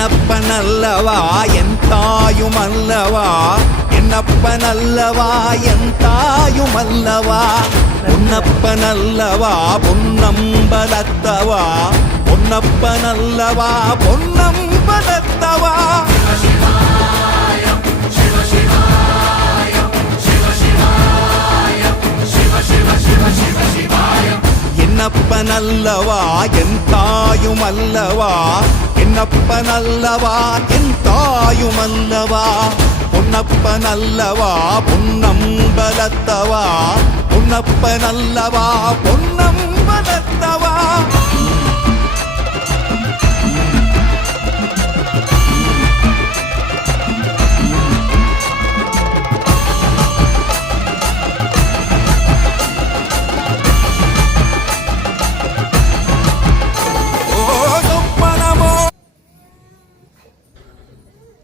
என்னப்பனல்லவா என் தாயுமல்லவா, என்னப்பனல்லவா என் தாயுமல்லவா, பொன்னப்பனல்லவா பொன்னம்பலத்தவா, பொன்னப்பனல்லவா பொன்னம்பலத்தவா. என்னப்பனல்லவா என் தாயுமல்லவா, என்னப்பனல்லவா என் தாயுமல்லவா, பொன்னப்பனல்லவா பொன்னம்பலத்தவா, பொன்னப்பனல்லவா பொன்னம்பலத்தவா.